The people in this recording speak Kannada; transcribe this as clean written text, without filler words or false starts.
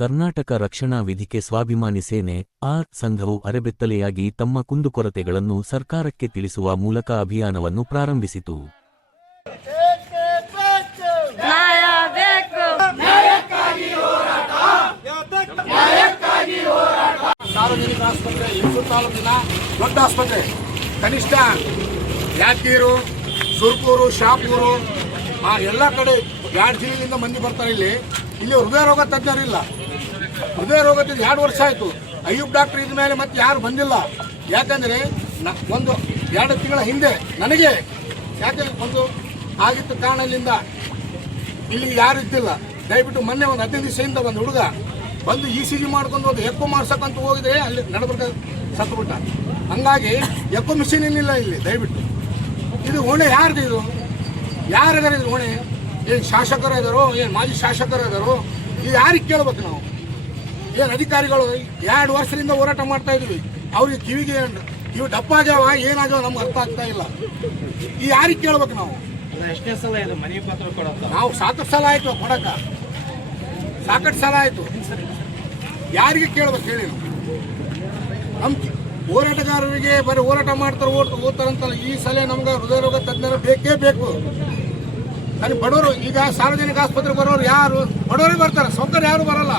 ಕರ್ನಾಟಕ ರಕ್ಷಣಾ ವೇದಿಕೆ ಸ್ವಾಭಿಮಾನಿ ಸೇನೆ ಆರ್ ಸಂಘವು ಅರೆಬೆತ್ತಲೆಯಾಗಿ ತಮ್ಮ ಕುಂದುಕೊರತೆಗಳನ್ನು ಸರ್ಕಾರಕ್ಕೆ ತಿಳಿಸುವ ಮೂಲಕ ಅಭಿಯಾನವನ್ನು ಪ್ರಾರಂಭಿಸಿತು. ಸಾರ್ವಜನಿಕ ಆಸ್ಪತ್ರೆ ಯಲಬುರ್ಗಾ ತಾಲೂಕಿನ ದೊಡ್ಡ ಆಸ್ಪತ್ರೆ, ಕನಿಷ್ಠ ಯಾದಗಿರಿ, ಸುರ್ಪೂರು, ಶಾಪೂರು ಎಲ್ಲ ಕಡೆ 2 ಜಿಲ್ಲೆಯಿಂದ ಮಂದಿ ಬರ್ತಾರೆ. ಇಲ್ಲಿ ಹೃದಯ ರೋಗ ತಜ್ಞರಿಲ್ಲ. ಹೃದಯ ರೋಗ 2 ವರ್ಷ ಆಯಿತು. ಅಯ್ಯೂಬ್ ಡಾಕ್ಟರ್ ಇದ ಮೇಲೆ ಮತ್ತೆ ಯಾರು ಬಂದಿಲ್ಲ. ಯಾಕಂದರೆ ಒಂದು 2 ತಿಂಗಳ ಹಿಂದೆ ನನಗೆ ಯಾಕೆ ಒಂದು ಆಗಿದ್ದ ಕಾರಣದಿಂದ ಇಲ್ಲಿ ಯಾರು ಇದ್ದಿಲ್ಲ. ದಯವಿಟ್ಟು ಮೊನ್ನೆ ಒಂದು 15 ದಿವಸದಿಂದ ಒಂದು ಹುಡುಗ ಬಂದು ECG ಮಾಡ್ಕೊಂಡು ಹೋದ, ಎಕ್ಕೋ ಮಾಡ್ಸಕ್ಕಂತ ಹೋಗಿದ್ರೆ ಅಲ್ಲಿ ನಡೆದ ಸತ್ತುಬಿಟ್ಟ. ಹಂಗಾಗಿ ಎಕ್ಕೋ ಮಿಷಿನ್ ಏನಿಲ್ಲ ಇಲ್ಲಿ. ದಯವಿಟ್ಟು ಇದು ಹೊಣೆ ಯಾರ್ದು? ಇದು ಯಾರಿದಾರೆ? ಇದು ಹೊಣೆ ಏನು ಶಾಸಕರು ಇದ್ದಾರೋ, ಏನು ಮಾಜಿ ಶಾಸಕರು ಇದ್ದಾರೋ? ಇದು ಯಾರಿಗೆ ಕೇಳ್ಬೇಕು ನಾವು? ಏನು ಅಧಿಕಾರಿಗಳು 2 ವರ್ಷದಿಂದ ಹೋರಾಟ ಮಾಡ್ತಾ ಇದೀವಿ. ಅವ್ರಿಗೆ ಕಿವಿಗೆ ಇವು ಡಪ್ಪ ಆಗ್ಯಾವ, ಏನಾಗ್ಯಾವ ನಮ್ಗೆ ಅರ್ಥ ಆಗ್ತಾ ಇಲ್ಲ. ಈ ಯಾರಿಗೆ ಕೇಳ್ಬೇಕು ನಾವು? ಎಷ್ಟೇ ಸಲ ಇದು ಮನೆ ಪತ್ರ ಕೊಡೋದು? ನಾವು ಸಾಕಷ್ಟು ಸಲ ಆಯಿತು ಕೊಡಕ್ಕ, ಸಾಕಷ್ಟು ಸಲ ಆಯಿತು. ಯಾರಿಗೆ ಕೇಳ್ಬೇಕು ಹೇಳಿ? ನಮ್ಮ ಹೋರಾಟಗಾರರಿಗೆ ಬರೀ ಹೋರಾಟ ಮಾಡ್ತಾರೆ ಓದ್ತಾರಂತಲ್ಲ. ಈ ಸಲ ನಮ್ಗೆ ಹೃದಯ ರೋಗ ತಜ್ಞರು ಬೇಕೇ ಬೇಕು. ಅಲ್ಲಿ ಬಡವರು ಈಗ ಸಾರ್ವಜನಿಕ ಆಸ್ಪತ್ರೆಗೆ ಬರೋರು ಯಾರು? ಬಡವರೇ ಬರ್ತಾರೆ, ಸೌಕರ್ಯ ಯಾರು ಬರಲ್ಲ.